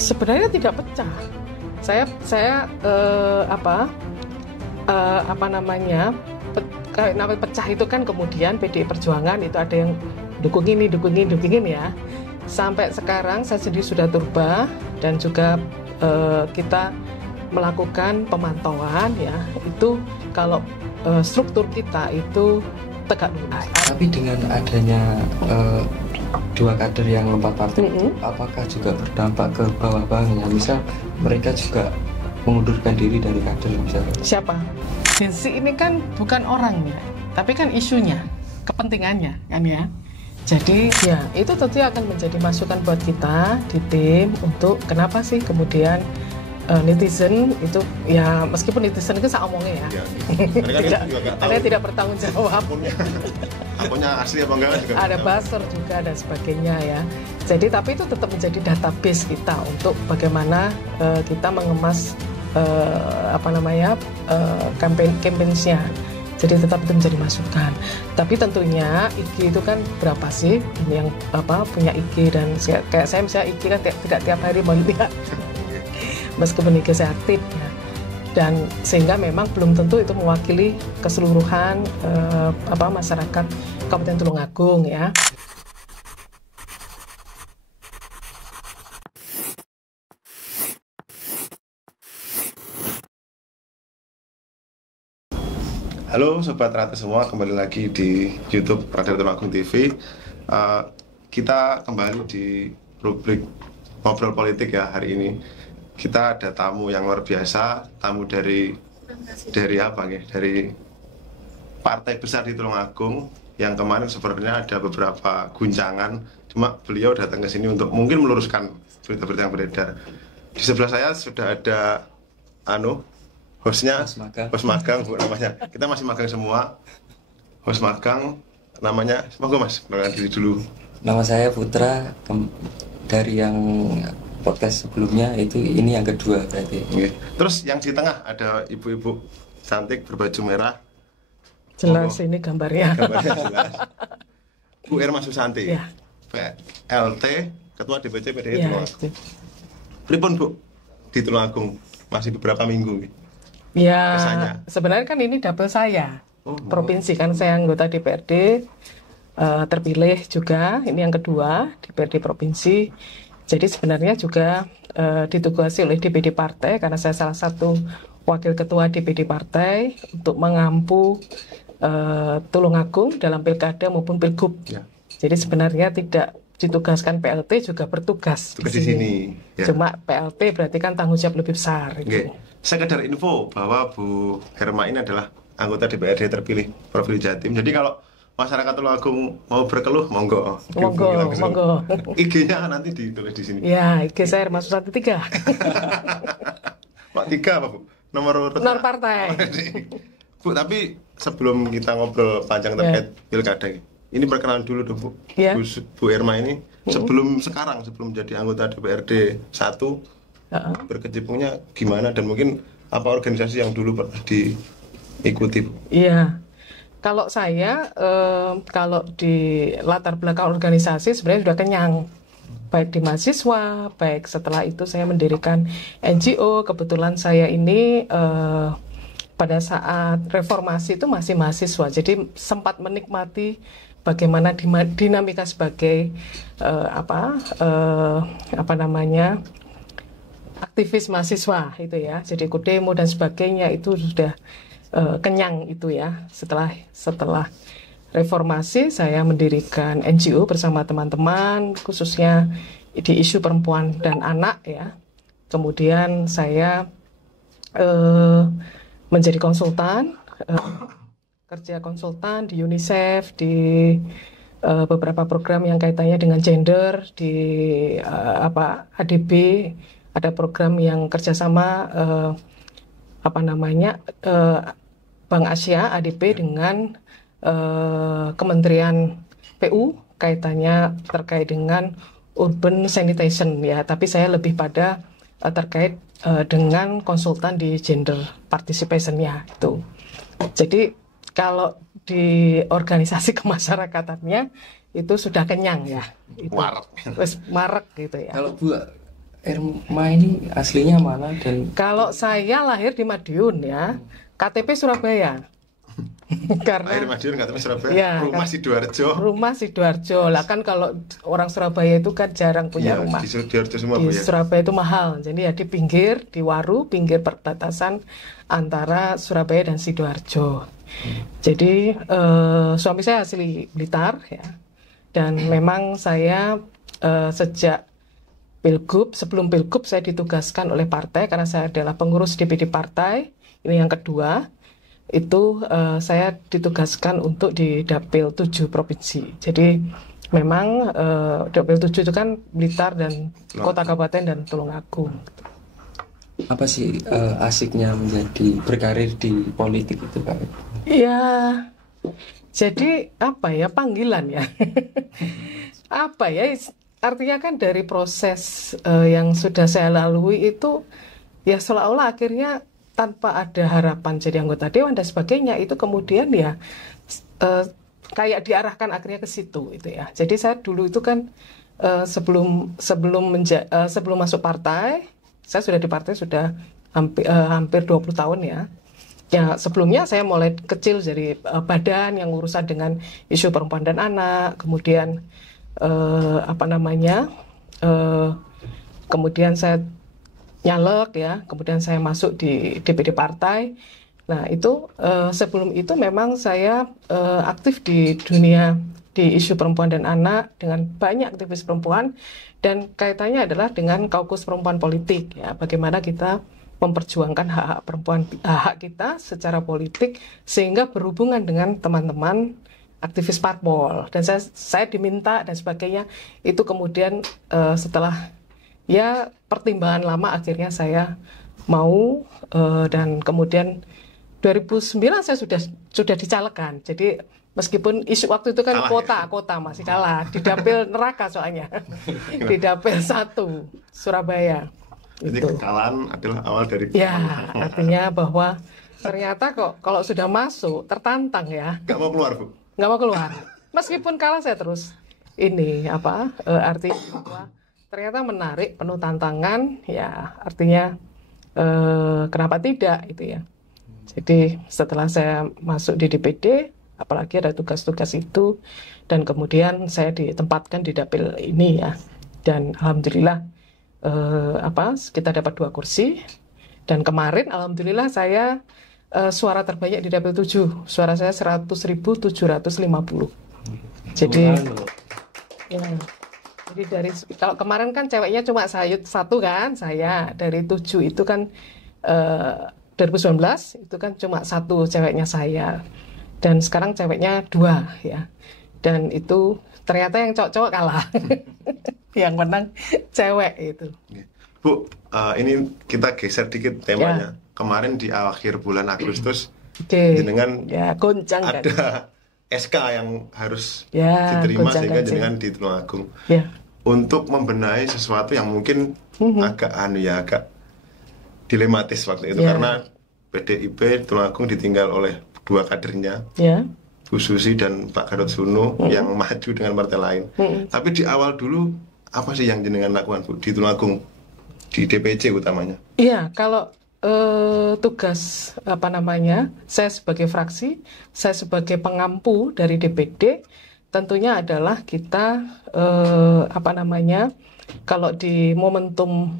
Sebenarnya tidak pecah. Saya apa namanya, namanya pecah itu kan kemudian PDI Perjuangan itu ada yang dukung ini ya. Sampai sekarang saya sendiri sudah turba dan juga kita melakukan pemantauan ya, itu kalau struktur kita itu tegak lurus. Tapi dengan adanya dua kader yang lompat partai, apakah juga berdampak ke bawah-bawahnya? Misal mereka juga mengundurkan diri dari kader misalnya. Siapa? Desi ini kan bukan orangnya, tapi kan isunya, kepentingannya kan ya. Jadi ya itu tentunya akan menjadi masukan buat kita di tim untuk kenapa sih kemudian netizen itu ya, meskipun netizen itu saya omongnya ya, tidak bertanggung jawab. Akunnya asli apa enggak juga ada buzzer juga dan sebagainya ya. Jadi tapi itu tetap menjadi database kita untuk bagaimana kita mengemas campaign-nya. Jadi tetap itu menjadi masukan. Tapi tentunya IG itu kan berapa sih yang punya IG, dan kayak saya misalnya IG kan tidak tiap hari melihat. Meskipun IG saya aktif ya. Dan sehingga memang belum tentu itu mewakili keseluruhan masyarakat Kabupaten Tulungagung ya. Halo Sobat Rata semua, kembali lagi di YouTube Radar Tulungagung TV. Kita kembali di rubrik Ngobrol Politik ya hari ini. Kita ada tamu yang luar biasa, tamu dari partai besar di Tulungagung yang kemarin sebenarnya ada beberapa guncangan. Cuma beliau datang ke sini untuk mungkin meluruskan berita-berita yang beredar. Di sebelah saya sudah ada hostnya, host magang bu namanya. Kita masih magang semua. Host magang namanya, semoga Mas, kenalkan diri dulu. Nama saya Putra, dari yang podcast sebelumnya ini yang kedua berarti. Okay. Terus yang di tengah ada ibu-ibu cantik berbaju merah. Jelas ini gambarnya. Gambarnya jelas. Bu Irma Susanti, ya. PLT, Ketua DPC PDI ya, Tulungagung. Pripun Bu di Tulungagung masih beberapa minggu. Ya, kesannya. Sebenarnya kan ini dapil saya, provinsi kan, saya anggota DPRD terpilih juga, ini yang kedua DPRD provinsi. Jadi sebenarnya juga ditugasi oleh DPD Partai karena saya salah satu wakil ketua DPD Partai untuk mengampu Tulungagung dalam pilkada maupun pilgub. Ya. Jadi sebenarnya tidak ditugaskan PLT, juga bertugas di sini. Ya. Cuma PLT berarti kan tanggung jawab lebih besar. Okay. Sekedar info bahwa Bu Herma ini adalah anggota DPRD terpilih Provinsi Jatim. Jadi kalau masyarakat Tulungagung mau berkeluh, monggo. IG-nya nanti ditulis di sini. Ya, IG saya Herma Susanti 3. Pak 3 apa Bu? Nomor partai. Bu, tapi sebelum kita ngobrol panjang terkait pilkada, ini perkenalan dulu dong Bu. Ya. Bu Herma ini sebelum menjadi anggota DPRD 1 berkecimpungnya gimana, dan mungkin apa organisasi yang dulu pernah diikuti Bu? Iya. Kalau saya, kalau di latar belakang organisasi sebenarnya sudah kenyang. Baik di mahasiswa, baik setelah itu saya mendirikan NGO. Kebetulan saya ini pada saat reformasi itu masih mahasiswa. Jadi sempat menikmati bagaimana dinamika sebagai aktivis mahasiswa itu ya. Jadi ikut demo dan sebagainya itu sudah kenyang itu ya. Setelah reformasi saya mendirikan NGO bersama teman-teman khususnya di isu perempuan dan anak ya. Kemudian saya menjadi konsultan, kerja konsultan di UNICEF, di beberapa program yang kaitannya dengan gender, di ADB, ada program yang kerjasama Bank Asia ADB dengan Kementerian PU kaitannya terkait dengan urban sanitation ya, tapi saya lebih pada terkait dengan konsultan di gender participation-nya itu. Jadi kalau di organisasi kemasyarakatan itu sudah kenyang ya. Itu. Marak. Marak gitu ya. Kalau Bu Irma ini aslinya mana dan Kalau saya lahir di Madiun ya, KTP Surabaya. Karena Lahir Madiun katanya Surabaya, Ya, rumah kan. Sidoarjo. rumah Sidoarjo lah kan, kalau orang Surabaya itu kan jarang punya Iya, rumah. di Sidoarjo semua Di Bu ya. Surabaya itu mahal, jadi ya di pinggir, di Waru, pinggir perbatasan antara Surabaya dan Sidoarjo. Jadi suami saya asli Blitar ya, dan memang saya sejak Pilgub, sebelum Pilgub saya ditugaskan oleh partai karena saya adalah pengurus DPD partai. Ini yang kedua, itu saya ditugaskan untuk di Dapil 7 provinsi. Jadi memang Dapil 7 itu kan Blitar dan Kota Kabupaten dan Tulungagung. apa sih asiknya menjadi berkarir di politik itu Pak? Ya, jadi apa ya, panggilan ya. Apa ya, artinya kan dari proses yang sudah saya lalui itu ya seolah-olah akhirnya tanpa ada harapan jadi anggota dewan dan sebagainya, itu kemudian ya kayak diarahkan akhirnya ke situ itu ya. Jadi saya dulu itu kan sebelum masuk partai, saya sudah di partai sudah hampir 20 tahun ya. Ya sebelumnya saya mulai kecil dari badan yang urusan dengan isu perempuan dan anak, kemudian kemudian saya nyalek ya, kemudian saya masuk di DPD partai. Nah itu sebelum itu memang saya aktif di dunia di isu perempuan dan anak dengan banyak aktivis perempuan, dan kaitannya adalah dengan kaukus perempuan politik ya, bagaimana kita memperjuangkan hak-hak perempuan, hak kita secara politik sehingga berhubungan dengan teman-teman aktivis parpol, dan saya diminta dan sebagainya. Itu kemudian setelah ya pertimbangan lama akhirnya saya mau, dan kemudian 2009 saya sudah dicalekkan. Jadi meskipun isu waktu itu kan kota masih kalah di dapil neraka soalnya di dapil 1 Surabaya. Jadi Itu. kekalahan adalah awal dari Ya, artinya bahwa ternyata kok kalau sudah masuk tertantang ya, nggak mau keluar Bu. nggak mau keluar. Meskipun kalah saya terus ini artinya bahwa ternyata menarik, penuh tantangan ya, artinya kenapa tidak itu ya. Jadi setelah saya masuk di DPD, apalagi ada tugas-tugas itu, dan kemudian saya ditempatkan di dapil ini ya, dan alhamdulillah kita dapat 2 kursi, dan kemarin alhamdulillah saya suara terbanyak di dapil 7, suara saya 100.750. Jadi ya, jadi dari kalau kemarin kan ceweknya cuma saya 1 kan, saya dari 7 itu kan 2019 itu kan cuma 1 ceweknya saya, dan sekarang ceweknya 2 ya, dan itu ternyata yang cowok-cowok kalah. Yang menang cewek itu. Bu, ini kita geser dikit temanya. Kemarin di akhir bulan Agustus, jenengan ya goncang ada kan? SK yang harus Ya, diterima goncang sehingga gancing. jenengan di Tulungagung Ya. untuk membenahi sesuatu yang mungkin agak agak dilematis waktu itu, Ya. karena PDIP Tulungagung ditinggal oleh 2 kadernya, Ya. Bu Susi dan Pak Garot Suno, yang maju dengan partai lain. Tapi di awal dulu apa sih yang jenengan lakukan Bu di Tulungagung, di DPC utamanya? Iya, kalau tugas saya sebagai fraksi, saya sebagai pengampu dari DPD, tentunya adalah kita kalau di momentum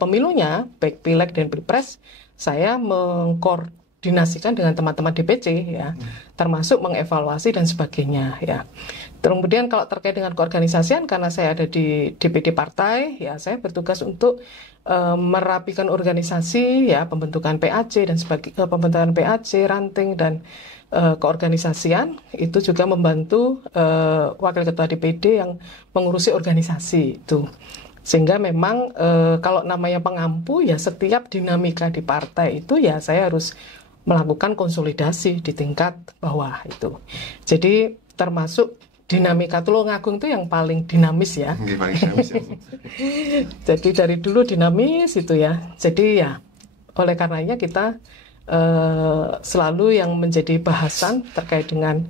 pemilunya, baik pileg dan pilpres, saya mengkoordinasikan dengan teman-teman DPC ya, termasuk mengevaluasi dan sebagainya ya. Kemudian kalau terkait dengan keorganisasian, karena saya ada di DPD partai ya, saya bertugas untuk merapikan organisasi ya, pembentukan PAC dan pembentukan PAC, ranting dan keorganisasian. Itu juga membantu wakil ketua DPD yang mengurusi organisasi itu. Sehingga memang kalau namanya pengampu ya, setiap dinamika di partai itu ya saya harus melakukan konsolidasi di tingkat bawah itu. Jadi termasuk dinamika Tulungagung itu yang paling dinamis ya. Paling dinamis ya. Jadi dari dulu dinamis itu ya. Jadi ya oleh karenanya kita selalu yang menjadi bahasan terkait dengan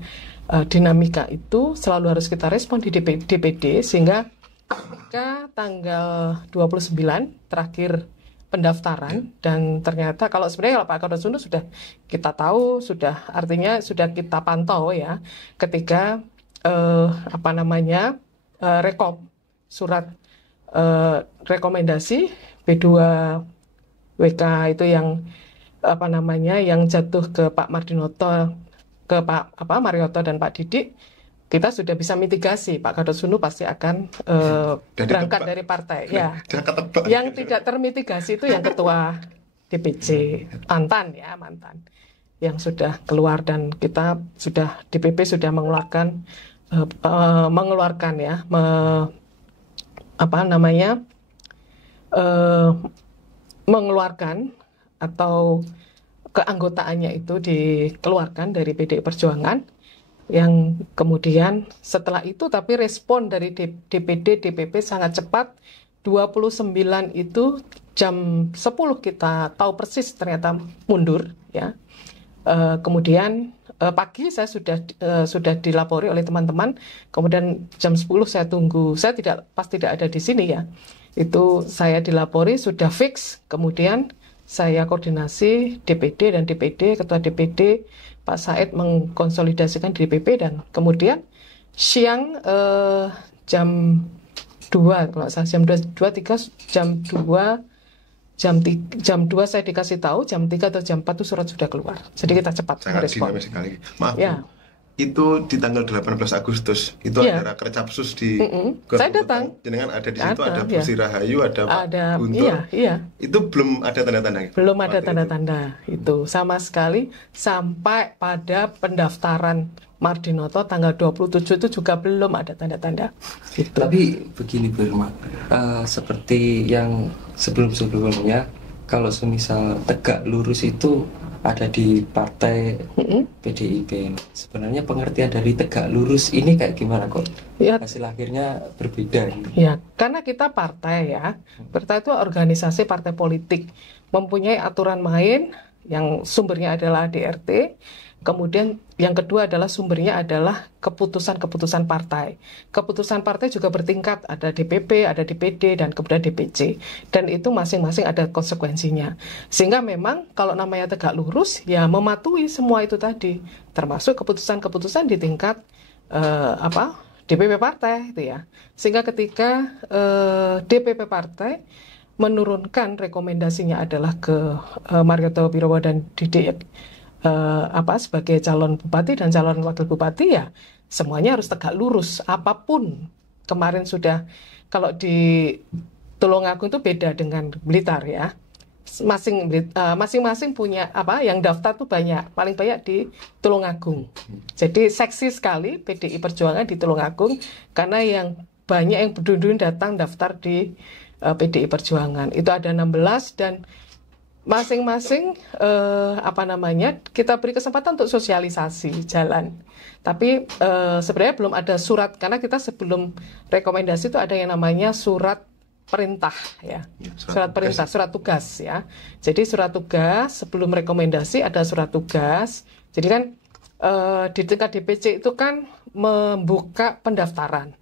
dinamika itu selalu harus kita respon di DPD, sehingga ketika tanggal 29 terakhir pendaftaran, dan ternyata kalau sebenarnya kalau Pak Kartosuno sudah kita tahu, sudah artinya sudah kita pantau ya, ketika rekom surat rekomendasi B2 WK itu yang yang jatuh ke Pak Mardinoto, ke Pak Marioto dan Pak Didik, kita sudah bisa mitigasi. Pak Kartosuno pasti akan berangkat dari partai. Ya. Yang tidak termitigasi itu yang ketua DPC mantan, yang sudah keluar, dan kita sudah DPP sudah mengeluarkan atau keanggotaannya itu dikeluarkan dari PDI Perjuangan. Yang kemudian setelah itu tapi respon dari DPD DPP sangat cepat. 29 itu jam 10 kita tahu persis ternyata mundur ya. Kemudian pagi saya sudah dilapori oleh teman-teman. Kemudian jam 10 saya tunggu. Saya pas tidak ada di sini ya. Itu saya dilapori sudah fix. Kemudian saya koordinasi DPD dan DPD, ketua DPD Pak Said mengkonsolidasikan di DPP, dan kemudian siang jam 2, kalau saya jam 2 saya dikasih tahu, jam 3 atau jam 4 itu surat sudah keluar. Jadi kita cepat merespon. Sangat dinamis sekali. Maaf. Ya. Itu di tanggal 18 Agustus itu ada Kercapsus di saya datang. Jenengan ada di situ, ada Bu Sri Rahayu, ada Pak Guntur. Iya. Itu belum ada tanda-tanda. Belum ada tanda-tanda itu sama sekali, sampai pada pendaftaran Mardinoto tanggal 27 itu juga belum ada tanda-tanda. Gitu. Tapi begini Bu Irma, seperti yang sebelum-sebelumnya, kalau semisal tegak lurus itu ada di partai PDIP. Sebenarnya pengertian dari tegak lurus ini kayak gimana kok? Ya, hasil akhirnya berbeda. Ya, karena kita partai ya. Partai itu organisasi partai politik, mempunyai aturan main yang sumbernya adalah DRT. Kemudian yang kedua adalah sumbernya adalah keputusan-keputusan partai. Keputusan partai juga bertingkat, ada DPP, ada DPD, dan kemudian DPC. Dan itu masing-masing ada konsekuensinya. Sehingga memang kalau namanya tegak lurus, ya mematuhi semua itu tadi. Termasuk keputusan-keputusan di tingkat DPP partai itu ya. Sehingga ketika DPP partai menurunkan rekomendasinya adalah ke Marioto Wirowo dan Didik sebagai calon bupati dan calon wakil bupati, ya semuanya harus tegak lurus. Apapun kemarin sudah, kalau di Tulungagung itu beda dengan Blitar ya. Masing-masing punya yang daftar tuh banyak, paling banyak di Tulungagung. Jadi seksi sekali PDI Perjuangan di Tulungagung, karena yang banyak yang berduyun-duyun datang daftar di PDI Perjuangan. Itu ada 16, dan masing-masing kita beri kesempatan untuk sosialisasi jalan. Tapi sebenarnya belum ada surat, karena kita sebelum rekomendasi itu ada yang namanya surat perintah ya. Surat perintah, surat tugas ya. Jadi surat tugas sebelum rekomendasi ada surat tugas. Jadi kan di tingkat DPC itu kan membuka pendaftaran.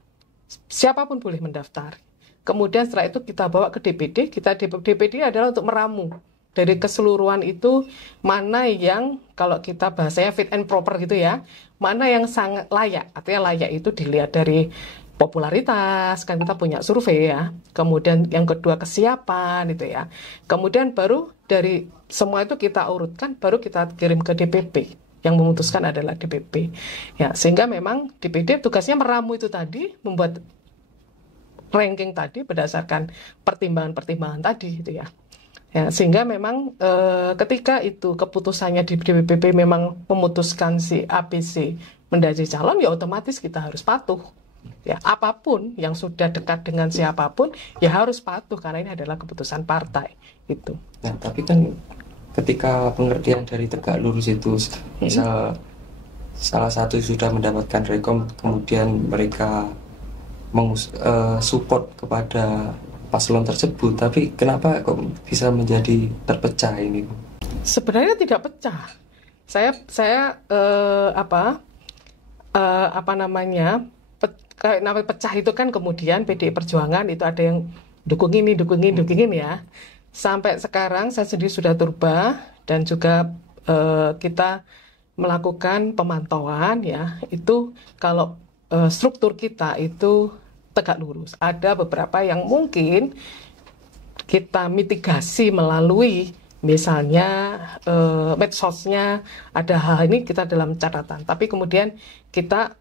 Siapapun boleh mendaftar. Kemudian setelah itu kita bawa ke DPD. DPD adalah untuk meramu dari keseluruhan itu, mana yang kalau kita bahasanya fit and proper gitu ya, mana yang sangat layak. Artinya layak itu dilihat dari popularitas, kan kita punya survei ya. Kemudian yang kedua kesiapan itu ya. Kemudian baru dari semua itu kita urutkan, baru kita kirim ke DPP. Yang memutuskan adalah DPP. Ya, sehingga memang DPD tugasnya meramu itu tadi, membuat ranking tadi berdasarkan pertimbangan-pertimbangan tadi gitu ya. Ya, sehingga memang ketika itu keputusannya di DPP memang memutuskan si ABC menjadi calon, ya otomatis kita harus patuh. Ya, apapun yang sudah dekat dengan siapapun, ya harus patuh, karena ini adalah keputusan partai itu. Nah, tapi kan ketika pengertian dari tegak lurus itu, misal salah satu sudah mendapatkan rekom, kemudian mereka support kepada paslon tersebut, tapi kenapa kok bisa menjadi terpecah ini? Sebenarnya tidak pecah. kayak namanya pecah itu kan kemudian PDI Perjuangan itu ada yang dukung ini ya. Sampai sekarang saya sendiri sudah turba dan juga kita melakukan pemantauan ya. Itu kalau struktur kita itu tegak lurus. Ada beberapa yang mungkin kita mitigasi melalui misalnya medsosnya, ada hal ini kita dalam catatan. Tapi kemudian kita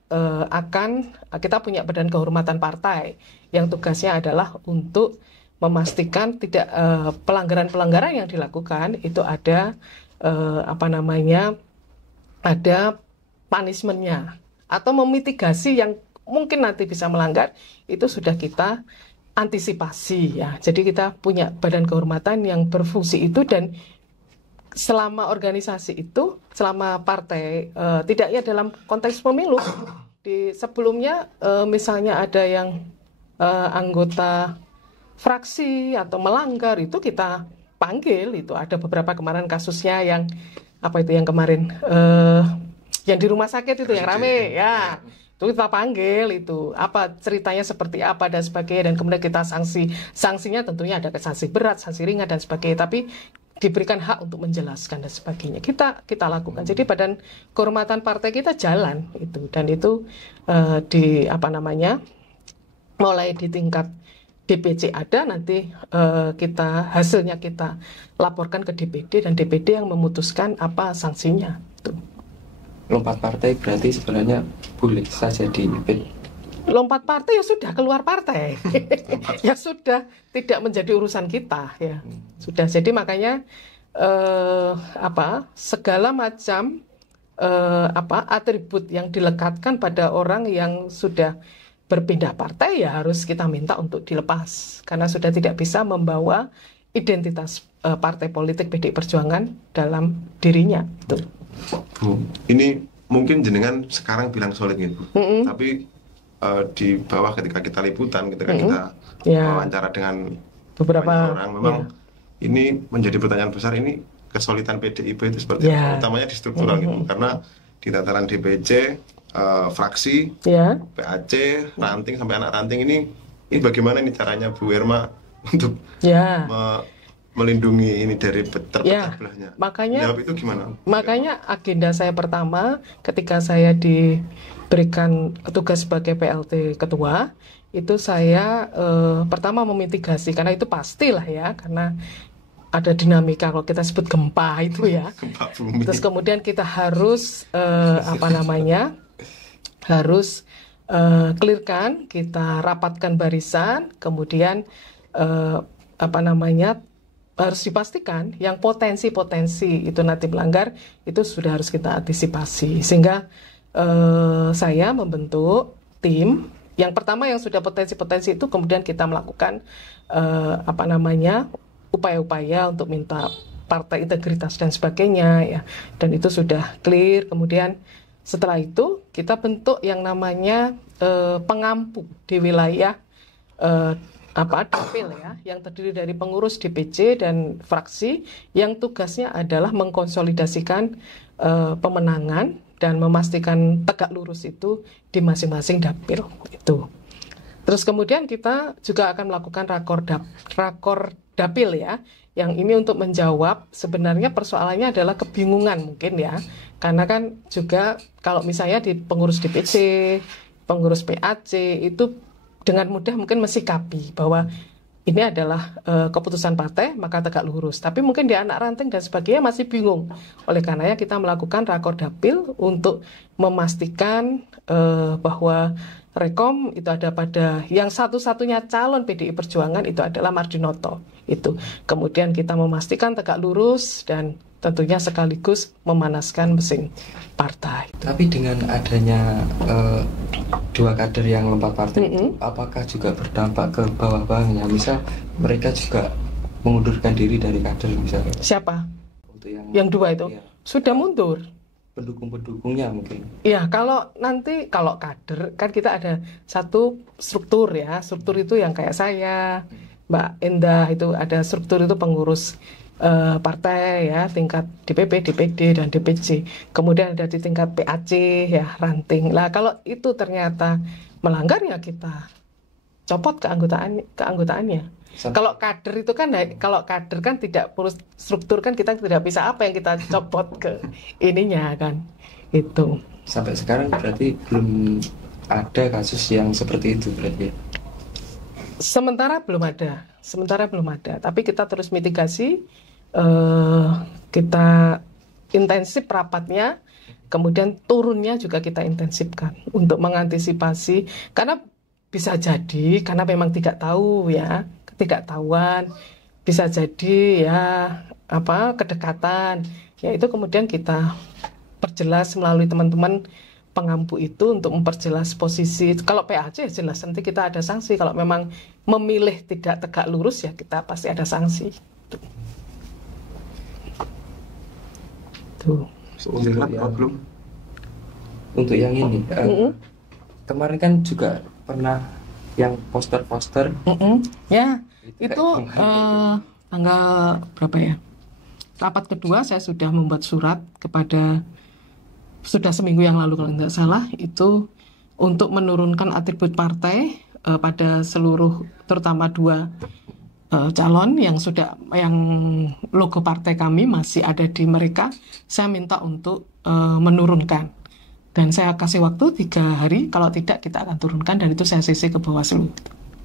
kita punya badan kehormatan partai yang tugasnya adalah untuk memastikan tidak pelanggaran-pelanggaran yang dilakukan itu ada ada punishment-nya atau memitigasi yang mungkin nanti bisa melanggar itu sudah kita antisipasi ya. Jadi kita punya badan kehormatan yang berfungsi itu dan selama organisasi itu, selama partai tidak ya dalam konteks pemilu di sebelumnya misalnya ada yang anggota fraksi atau melanggar itu kita panggil. Itu ada beberapa kemarin kasusnya yang yang kemarin yang di rumah sakit itu yang rame ya, itu kita panggil itu apa ceritanya seperti apa dan sebagainya, dan kemudian kita sanksinya tentunya ada sanksi berat, sanksi ringan dan sebagainya, tapi diberikan hak untuk menjelaskan dan sebagainya kita lakukan. Jadi badan kehormatan partai kita jalan itu, dan itu mulai di tingkat DPC ada, nanti hasilnya kita laporkan ke DPD dan DPD yang memutuskan apa sanksinya. Tuh. Lompat partai berarti sebenarnya boleh saja lompat partai ya sudah keluar partai. Ya sudah tidak menjadi urusan kita ya. Sudah, jadi makanya segala macam atribut yang dilekatkan pada orang yang sudah berpindah partai ya harus kita minta untuk dilepas, karena sudah tidak bisa membawa identitas partai politik PDI Perjuangan dalam dirinya. Itu. Bu, ini mungkin jenengan sekarang bilang solid gitu, tapi di bawah ketika kita liputan, ketika kita wawancara dengan beberapa orang, memang ini menjadi pertanyaan besar, ini kesolidan PDIP itu seperti apa, utamanya di struktural gitu, karena di tataran DPC, fraksi, PAC, ranting sampai anak ranting ini bagaimana nih caranya Bu Irma untuk melindungi ini dari terpecah belahnya? Makanya itu gimana? Makanya agenda saya pertama ketika saya diberikan tugas sebagai PLT ketua itu saya pertama memitigasi, karena itu pastilah ya, karena ada dinamika kalau kita sebut gempa itu ya. Gempa bumi. Terus kemudian kita harus harus clearkan, kita rapatkan barisan, kemudian harus dipastikan yang potensi-potensi itu nanti melanggar itu sudah harus kita antisipasi. Sehingga saya membentuk tim yang pertama yang sudah potensi-potensi itu, kemudian kita melakukan upaya-upaya untuk minta partai integritas dan sebagainya ya, dan itu sudah clear. Kemudian setelah itu kita bentuk yang namanya pengampu di wilayah dapil ya, yang terdiri dari pengurus DPC dan fraksi yang tugasnya adalah mengkonsolidasikan pemenangan dan memastikan tegak lurus itu di masing-masing dapil itu. Terus kemudian kita juga akan melakukan rakor dapil ya, yang ini untuk menjawab sebenarnya persoalannya adalah kebingungan mungkin ya, karena kan juga kalau misalnya di pengurus DPC, pengurus PAC itu dengan mudah mungkin mensikapi bahwa ini adalah keputusan partai maka tegak lurus, tapi mungkin di anak ranting dan sebagainya masih bingung. Oleh karenanya kita melakukan rakor dapil untuk memastikan bahwa Rekom itu ada pada yang satu-satunya calon PDI Perjuangan itu adalah Mardinoto itu. Kemudian kita memastikan tegak lurus dan tentunya sekaligus memanaskan mesin partai. Tapi dengan adanya dua kader yang lompat partai itu, apakah juga berdampak ke bawah-bawahnya? Misal mereka juga mengundurkan diri dari kader misalnya. Siapa? Untuk yang dua itu sudah mundur. Pendukung-pendukungnya mungkin. Ya, kalau kader kan kita ada satu struktur ya. Struktur itu yang kayak saya, Mbak Endah itu ada struktur itu pengurus partai ya, tingkat DPP, DPD dan DPC. Kemudian ada di tingkat PAC ya, ranting. Lah kalau itu ternyata melanggar ya kita copot keanggotaannya. Kalau kader itu kan, kalau kader kan tidak perlu struktur kan, kita tidak bisa apa yang kita copot ke ininya kan, itu. Sampai sekarang berarti belum ada kasus yang seperti itu berarti? Sementara belum ada. Tapi kita terus mitigasi, kita intensif rapatnya, kemudian turunnya juga kita intensifkan untuk mengantisipasi, karena bisa jadi karena memang tidak tahu ya, ketidaktahuan, bisa jadi ya kedekatan, ya itu kemudian kita perjelas melalui teman-teman pengampu itu untuk memperjelas posisi. Kalau PAC ya jelas nanti kita ada sanksi, kalau memang memilih tidak tegak lurus ya kita pasti ada sanksi. Tuh. Untuk yang ini, kemarin kan juga pernah yang poster-poster. Ya, itu tanggal berapa ya? Rapat kedua saya sudah membuat surat kepada, sudah seminggu yang lalu kalau tidak salah, itu untuk menurunkan atribut partai pada seluruh, terutama 2 calon yang logo partai kami masih ada di mereka. Saya minta untuk menurunkan, dan saya kasih waktu 3 hari, kalau tidak kita akan turunkan, dan itu saya CC ke Bawaslu.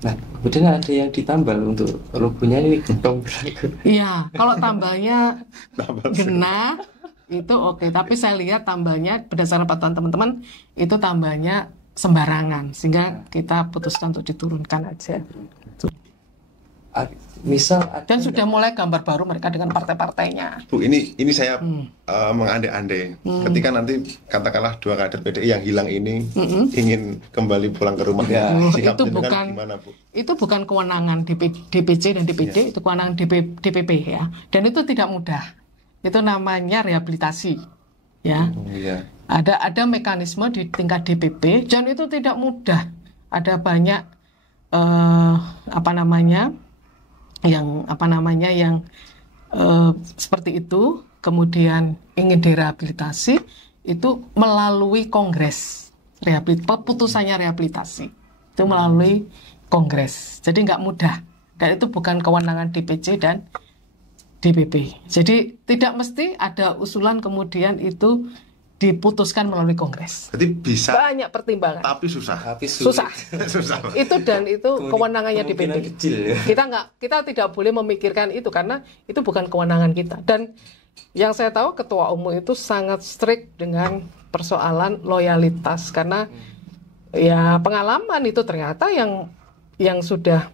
Nah, kemudian ada yang ditambal untuk logonya ini gentong. Iya, kalau tambalnya genah itu oke. Tapi saya lihat tambalnya berdasarkan pantauan teman-teman itu tambalnya sembarangan, sehingga kita putuskan untuk diturunkan aja. Misal dan sudah mulai gambar baru mereka dengan partai-partainya. Bu, ini saya mengandai-andai. Ketika nanti katakanlah 2 kader PDI yang hilang ini ingin kembali pulang ke rumah, ya, itu bukan gimana, Bu? Itu bukan kewenangan DPC dan DPD, itu kewenangan DPP ya. Dan itu tidak mudah. Itu namanya rehabilitasi, ya. Ada mekanisme di tingkat DPP, dan itu tidak mudah. Ada banyak yang seperti itu, kemudian ingin direhabilitasi itu melalui kongres, putusannya rehabilitasi itu melalui kongres, jadi nggak mudah, dan itu bukan kewenangan DPC dan DPP, jadi tidak mesti ada usulan kemudian itu diputuskan melalui kongres. Jadi bisa. Banyak pertimbangan. Tapi susah. Susah. Itu kewenangannya DPP. Kecil, ya. Kita tidak boleh memikirkan itu karena itu bukan kewenangan kita. Dan yang saya tahu ketua umum itu sangat strict dengan persoalan loyalitas, karena ya pengalaman itu ternyata yang sudah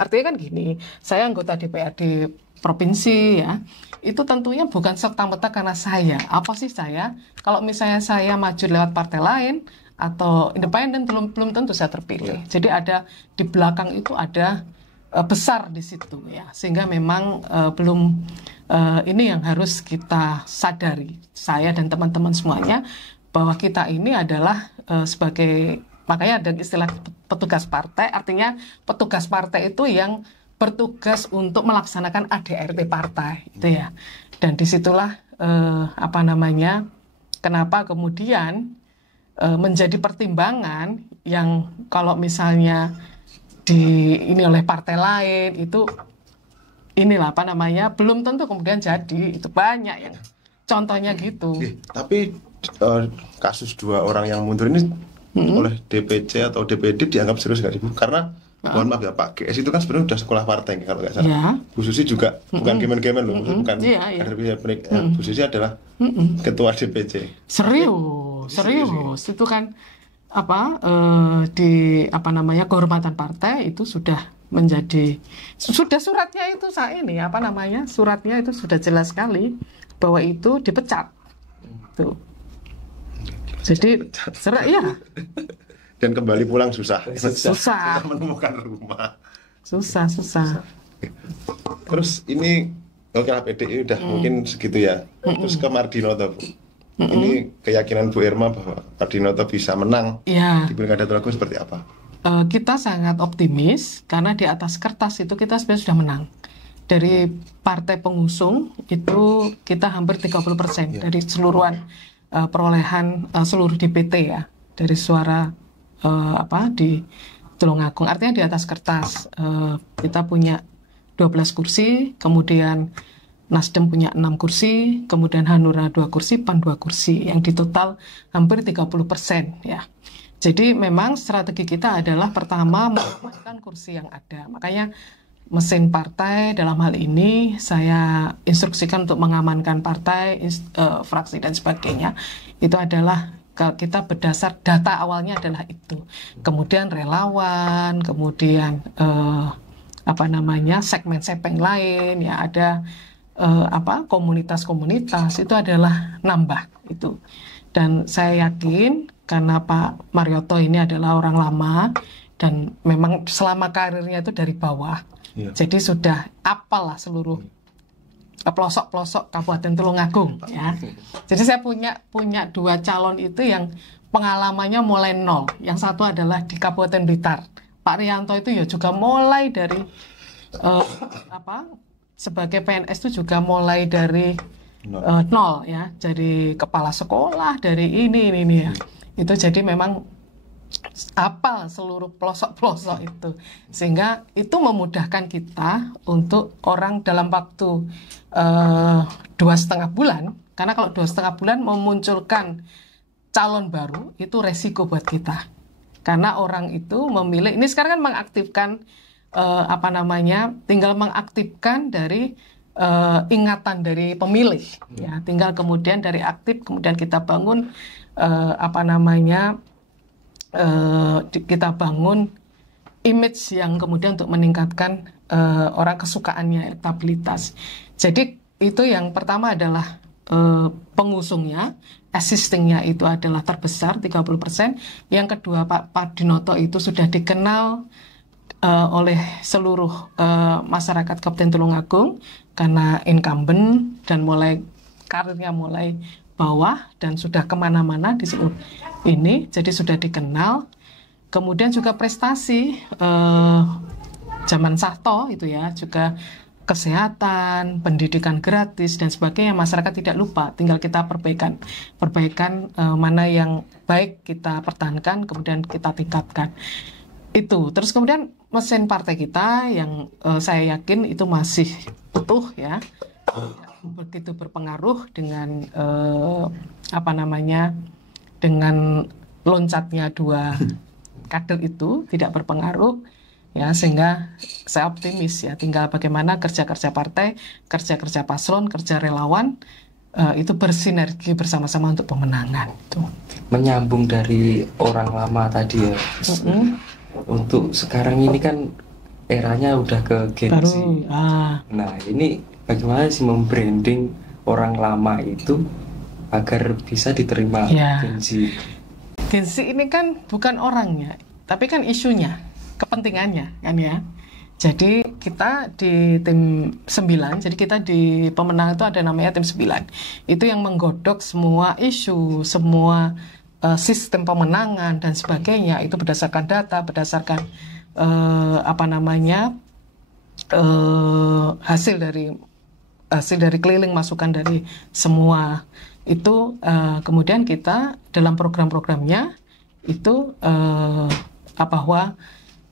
artinya kan gini, saya anggota DPRD provinsi ya, itu tentunya bukan serta-merta karena saya. Apa sih saya? Kalau misalnya saya maju lewat partai lain atau independen, belum tentu saya terpilih. Jadi ada di belakang itu ada besar di situ ya, sehingga memang belum ini yang harus kita sadari, saya dan teman-teman semuanya, bahwa kita ini adalah sebagai, makanya ada istilah petugas partai, artinya petugas partai itu yang bertugas untuk melaksanakan ADRT partai, itu ya. Dan disitulah kenapa kemudian menjadi pertimbangan yang kalau misalnya ini oleh partai lain itu belum tentu kemudian jadi, itu banyak yang contohnya gitu. Tapi kasus 2 orang yang mundur ini oleh DPC atau DPD dianggap serius nggak, Ibu? Karena mohon maaf ya, Pak GS itu kan sebenarnya udah sekolah partai kalau nggak salah. Ya. Bu Susi juga bukan gemen-gemen loh, bukan kader Bu Susi adalah ketua DPC. Serius. Itu kan kehormatan partai itu sudah menjadi, sudah suratnya itu suratnya itu sudah jelas sekali bahwa itu dipecat. Tuh. Jadi ya. Dan kembali pulang susah. Menemukan rumah. Susah. Terus ini oke lah, PDI udah mungkin segitu ya. Terus ke Mardinoto, Bu. Ini keyakinan Bu Irma bahwa Mardinoto bisa menang di Pilkada Tulungagung seperti apa? Kita sangat optimis karena di atas kertas itu kita sebenarnya sudah menang. Dari partai pengusung itu kita hampir 30% dari seluruhan perolehan seluruh DPT ya, dari suara di Tulungagung, artinya di atas kertas. Kita punya 12 kursi, kemudian Nasdem punya 6 kursi, kemudian Hanura 2 kursi, PAN 2 kursi, yang di total hampir 30% ya. Jadi memang strategi kita adalah pertama mengamankan kursi yang ada. Makanya mesin partai dalam hal ini saya instruksikan untuk mengamankan partai, fraksi dan sebagainya. Itu adalah kita berdasar data awalnya adalah itu. Kemudian relawan, kemudian segmen-segmen lain ya, ada komunitas-komunitas itu adalah nambah itu. Dan saya yakin karena Pak Marioto ini adalah orang lama dan memang selama karirnya itu dari bawah. Jadi sudah apalah seluruh pelosok-pelosok Kabupaten Tulungagung ya. Jadi saya punya 2 calon itu yang pengalamannya mulai nol. Yang satu adalah di Kabupaten Blitar. Pak Rianto itu ya juga mulai dari sebagai PNS itu juga mulai dari nol ya, jadi kepala sekolah, dari ini ya. Itu jadi memang apal seluruh pelosok-pelosok itu, sehingga itu memudahkan kita untuk orang dalam waktu 2,5 bulan, karena kalau 2,5 bulan memunculkan calon baru itu resiko buat kita, karena orang itu memilih, ini sekarang kan mengaktifkan tinggal mengaktifkan dari ingatan dari pemilih ya, tinggal kemudian dari aktif kemudian kita bangun kita bangun image yang kemudian untuk meningkatkan orang kesukaannya, elektabilitas. Jadi itu yang pertama adalah pengusungnya, assistingnya itu adalah terbesar 30%. Yang kedua Pak Dinoto itu sudah dikenal oleh seluruh masyarakat Kabupaten Tulungagung karena incumbent dan karirnya mulai bawah dan sudah kemana-mana di seluruh ini, jadi sudah dikenal. Kemudian juga prestasi zaman Sahto itu ya, juga kesehatan, pendidikan gratis dan sebagainya, masyarakat tidak lupa, tinggal kita perbaikan mana yang baik kita pertahankan kemudian kita tingkatkan. Itu terus kemudian mesin partai kita yang saya yakin itu masih utuh ya, begitu berpengaruh dengan dengan loncatnya 2 kader itu tidak berpengaruh ya, sehingga saya optimis ya, tinggal bagaimana kerja-kerja partai, kerja-kerja paslon, kerja relawan itu bersinergi bersama-sama untuk pemenangan itu. Menyambung dari orang lama tadi ya. Untuk sekarang ini kan eranya udah ke Gen Z. Nah ini bagaimana sih membranding orang lama itu agar bisa diterima Gen Z? Gen Z ini kan bukan orangnya, tapi kan isunya, kepentingannya kan ya. Jadi kita di tim 9, jadi kita di pemenang itu ada namanya tim 9. Itu yang menggodok semua isu, semua sistem pemenangan dan sebagainya, itu berdasarkan data, berdasarkan hasil dari keliling masukan dari semua itu. Kemudian kita dalam program-programnya itu bahwa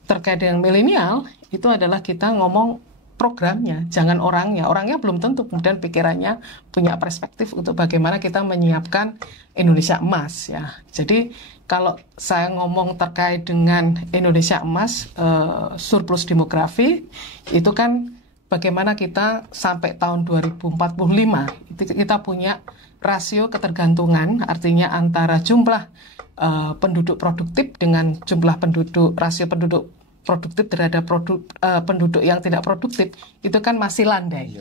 terkait dengan milenial itu adalah kita ngomong programnya, jangan orangnya belum tentu kemudian pikirannya punya perspektif untuk bagaimana kita menyiapkan Indonesia emas ya. Jadi kalau saya ngomong terkait dengan Indonesia emas, surplus demografi itu kan bagaimana kita sampai tahun 2045 itu kita punya rasio ketergantungan, artinya antara jumlah penduduk produktif dengan jumlah rasio penduduk produktif terhadap penduduk yang tidak produktif itu kan masih landai.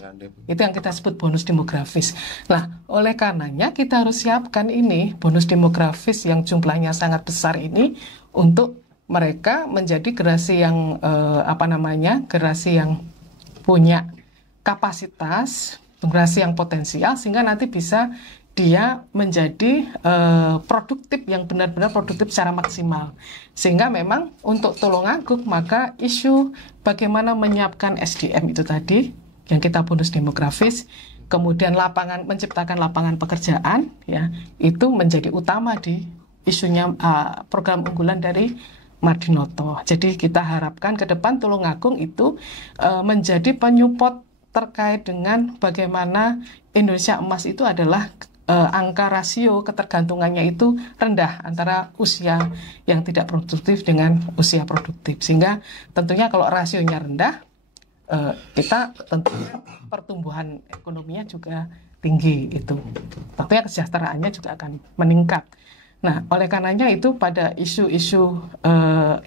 Itu yang kita sebut bonus demografis. Nah, oleh karenanya kita harus siapkan ini bonus demografis yang jumlahnya sangat besar ini untuk mereka menjadi generasi yang generasi yang punya kapasitas, generasi yang potensial, sehingga nanti bisa dia menjadi produktif yang benar-benar produktif secara maksimal. Sehingga memang untuk Tulungagung maka isu bagaimana menyiapkan SDM itu tadi yang kita bonus demografis, kemudian menciptakan lapangan pekerjaan ya, itu menjadi utama di isunya program unggulan dari Madinoto. Jadi kita harapkan ke depan Tulungagung itu menjadi penyupport terkait dengan bagaimana Indonesia Emas itu adalah angka rasio ketergantungannya itu rendah antara usia yang tidak produktif dengan usia produktif. Sehingga tentunya kalau rasionya rendah, kita tentunya pertumbuhan ekonominya juga tinggi itu. Tentunya kesejahteraannya juga akan meningkat. Nah, oleh karenanya itu pada isu-isu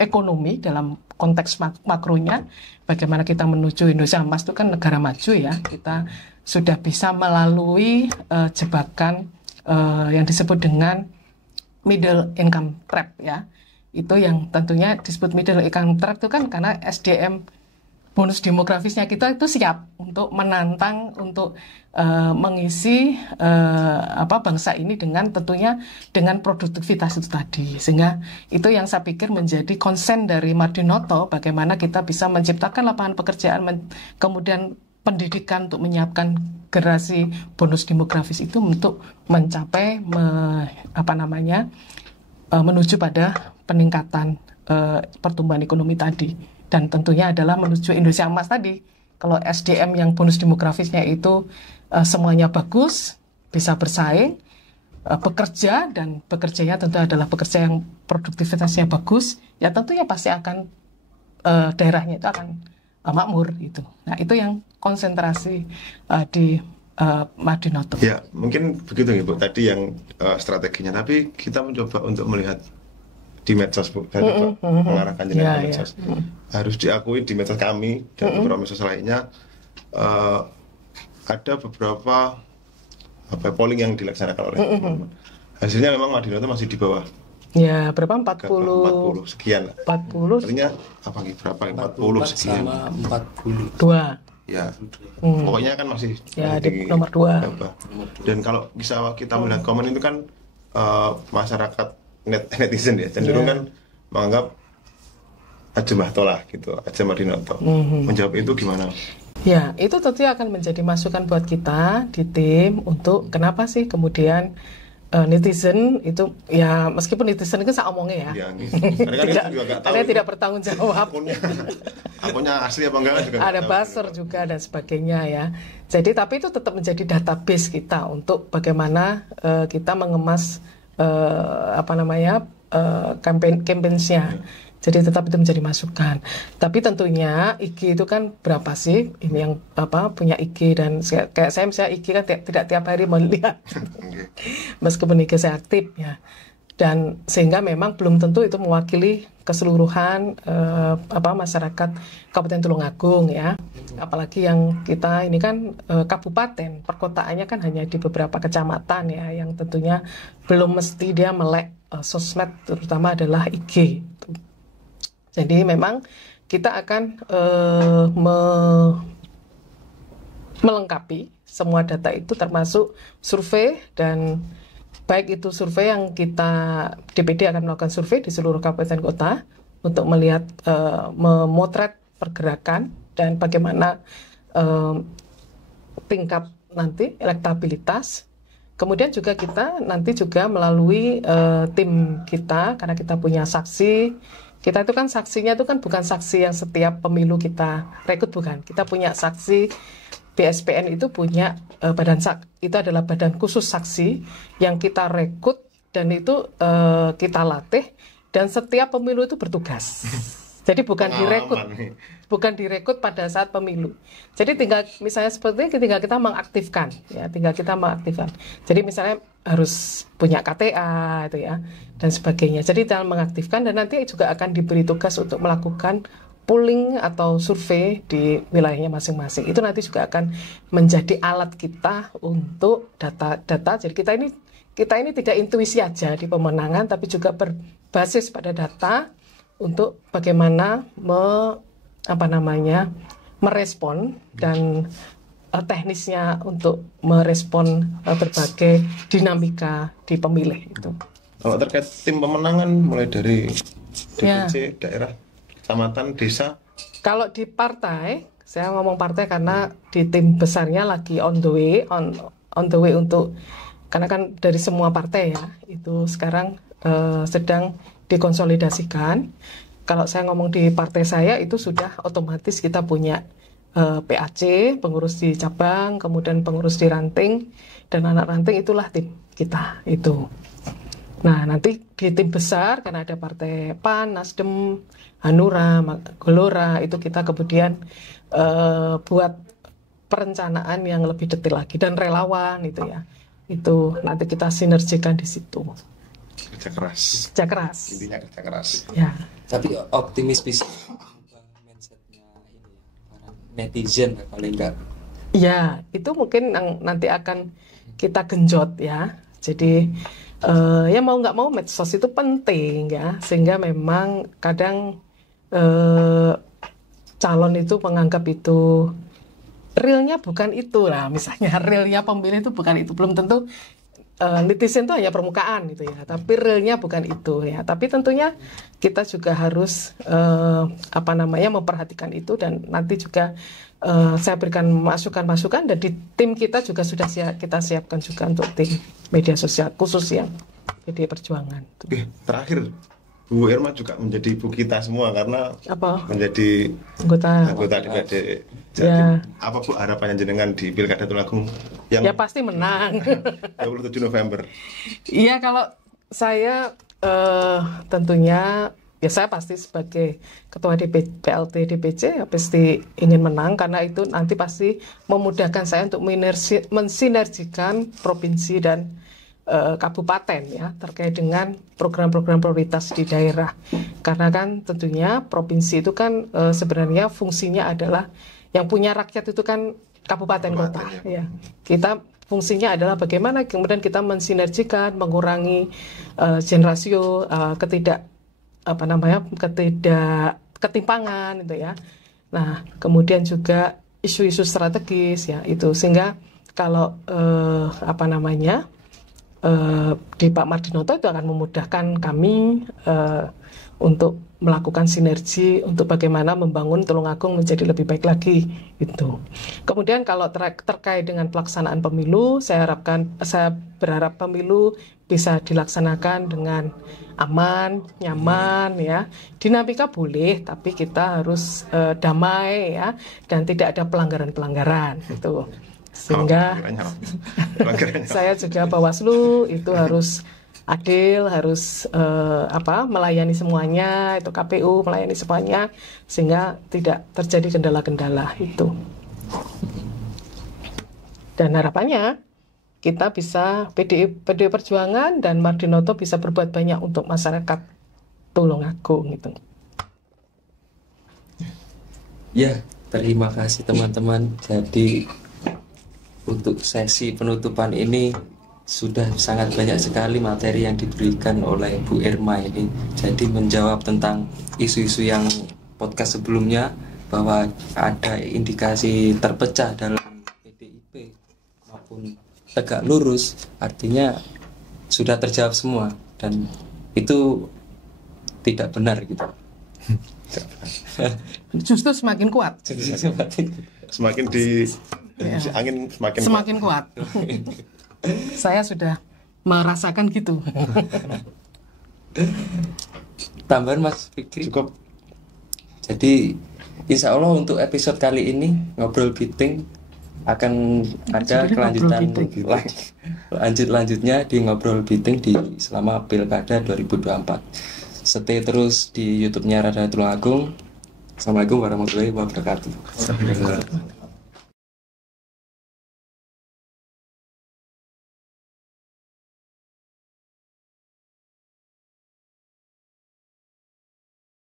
ekonomi dalam konteks makronya, bagaimana kita menuju Indonesia Emas itu kan negara maju ya, kita sudah bisa melalui jebakan yang disebut dengan middle income trap ya. Itu yang tentunya disebut middle income trap itu kan karena SDM bonus demografisnya kita itu siap untuk menantang, untuk mengisi bangsa ini dengan tentunya dengan produktivitas itu tadi. Sehingga itu yang saya pikir menjadi konsen dari Madinoto, bagaimana kita bisa menciptakan lapangan pekerjaan, kemudian pendidikan untuk menyiapkan generasi bonus demografis itu untuk mencapai menuju pada peningkatan pertumbuhan ekonomi tadi. Dan tentunya adalah menuju Indonesia Emas tadi. Kalau SDM yang bonus demografisnya itu semuanya bagus, bisa bersaing, bekerja, dan bekerjanya tentu adalah pekerja yang produktivitasnya bagus, ya tentunya pasti akan daerahnya itu akan makmur gitu. Nah itu yang konsentrasi di Madinoto. Ya mungkin begitu Ibu tadi yang strateginya, tapi kita mencoba untuk melihat di medsos Bu, dari mengarahkan jenengan ke medsos. Harus diakui di medsos kami dan beberapa medsos lainnya ada beberapa polling yang dilaksanakan oleh teman-teman. Hasilnya memang Madinoto masih di bawah. Ya, berapa? 40 sekian. 40. Artinya berapa? 40 sekian. 42. Ya. Pokoknya kan masih di nomor 2. Dan kalau bisa kita melihat komen itu kan masyarakat netizen ya cenderung kan menganggap Aja Mahtolah gitu, Aja Madinoto. Menjawab itu gimana? Ya, itu tentu akan menjadi masukan buat kita di tim untuk kenapa sih kemudian netizen itu ya meskipun netizen itu saya omongnya ya, karena tidak bertanggung jawab. Akunnya asli apa enggak juga ada buzzer juga dan sebagainya ya. Jadi tapi itu tetap menjadi database kita untuk bagaimana kita mengemas campaign-nya. Jadi tetap itu menjadi masukan. Tapi tentunya IG itu kan berapa sih ini yang punya IG, dan kayak saya misalnya IG kan tidak tiap hari melihat. Meskipun IG saya aktif ya. Dan sehingga memang belum tentu itu mewakili keseluruhan masyarakat Kabupaten Tulungagung ya. Apalagi yang kita ini kan kabupaten, perkotaannya kan hanya di beberapa kecamatan ya, yang tentunya belum mesti dia melek sosmed, terutama adalah IG. Jadi memang kita akan melengkapi semua data itu, termasuk survei, dan baik itu survei yang kita DPD akan melakukan survei di seluruh kabupaten kota untuk melihat memotret pergerakan dan bagaimana tingkat nanti elektabilitas. Kemudian juga kita nanti juga melalui tim kita, karena kita punya saksi. Kita itu kan saksinya itu kan bukan saksi yang setiap pemilu kita rekrut, bukan. Kita punya saksi, BSPN itu punya itu adalah badan khusus saksi yang kita rekrut dan itu kita latih, dan setiap pemilu itu bertugas. Jadi bukan direkrut pada saat pemilu. Jadi tinggal misalnya seperti tinggal kita mengaktifkan ya, Jadi misalnya harus punya KTA itu ya dan sebagainya. Jadi dalam mengaktifkan, dan nanti juga akan diberi tugas untuk melakukan polling atau survei di wilayahnya masing-masing. Itu nanti juga akan menjadi alat kita untuk data. Jadi kita ini tidak intuisi aja di pemenangan, tapi juga berbasis pada data untuk bagaimana merespon dan teknisnya untuk merespon berbagai dinamika di pemilih itu. Kalau terkait tim pemenangan mulai dari DPC, daerah, kecamatan, desa. Kalau di partai, saya ngomong partai karena di tim besarnya lagi on the way untuk, karena kan dari semua partai ya itu sekarang sedang dikonsolidasikan. Kalau saya ngomong di partai saya itu sudah otomatis kita punya PAC, pengurus di cabang, kemudian pengurus di ranting, dan anak ranting itulah tim kita itu. Nah, nanti di tim besar karena ada partai PAN, Nasdem, Hanura, Gelora, itu kita kemudian buat perencanaan yang lebih detail lagi, dan relawan itu ya. Itu nanti kita sinergikan di situ. Kerja keras. Kerja keras. Intinya kerja keras. Ya. Tapi optimis bisa mindsetnya ini para netizen paling enggak. Ya, itu mungkin nanti akan kita genjot ya. Jadi ya mau nggak mau medsos itu penting ya, sehingga memang kadang calon itu menganggap itu realnya bukan itu lah, misalnya realnya pemilih itu bukan itu, belum tentu netizen itu hanya permukaan gitu ya, tapi realnya bukan itu ya. Tapi tentunya kita juga harus memperhatikan itu, dan nanti juga saya berikan masukan-masukan, dan di tim kita juga sudah kita siapkan juga untuk tim media sosial khusus yang PD Perjuangan. Oke, terakhir Bu Irma juga menjadi ibu kita semua karena menjadi anggota DPRD. Jadi apa Bu harapannya jenengan di Pilkada Tulungagung yang ya pasti menang 27 November? Iya, kalau saya tentunya ya saya pasti sebagai ketua PLT DPC ya pasti ingin menang, karena itu nanti pasti memudahkan saya untuk mensinergikan provinsi dan kabupaten ya terkait dengan program-program prioritas di daerah. Karena kan tentunya provinsi itu kan sebenarnya fungsinya adalah yang punya rakyat itu kan kabupaten kota ya. Kita fungsinya adalah bagaimana kemudian kita mensinergikan, mengurangi generasio ketimpangan itu ya. Nah, kemudian juga isu-isu strategis ya itu, sehingga kalau di Pak Mardinoto itu akan memudahkan kami untuk melakukan sinergi untuk bagaimana membangun Tulungagung menjadi lebih baik lagi itu. Kemudian kalau terkait dengan pelaksanaan pemilu, saya berharap pemilu bisa dilaksanakan dengan aman, nyaman ya. Dinamika boleh, tapi kita harus damai ya, dan tidak ada pelanggaran-pelanggaran itu. Sehingga saya juga Bawaslu itu harus adil, harus melayani semuanya, itu KPU melayani semuanya, sehingga tidak terjadi kendala-kendala itu. Dan harapannya kita bisa PD Perjuangan dan Mardinoto bisa berbuat banyak untuk masyarakat Tulungagung gitu. Ya, terima kasih teman-teman. Jadi untuk sesi penutupan ini sudah sangat banyak sekali materi yang diberikan oleh Bu Irma ini. Jadi menjawab tentang isu-isu yang podcast sebelumnya, bahwa ada indikasi terpecah dalam PDIP maupun tegak lurus, artinya sudah terjawab semua, dan itu tidak benar gitu. Justru semakin kuat. Semakin di angin semakin kuat. Saya sudah merasakan gitu. Tambahan Mas Fikri? Cukup. Jadi insya Allah untuk episode kali ini Ngobrol Biting akan ada lanjutnya di Ngobrol Biting di selama Pilkada 2024. Stay terus di YouTube-nya Radar Tulungagung. Assalamualaikum warahmatullahi wabarakatuh.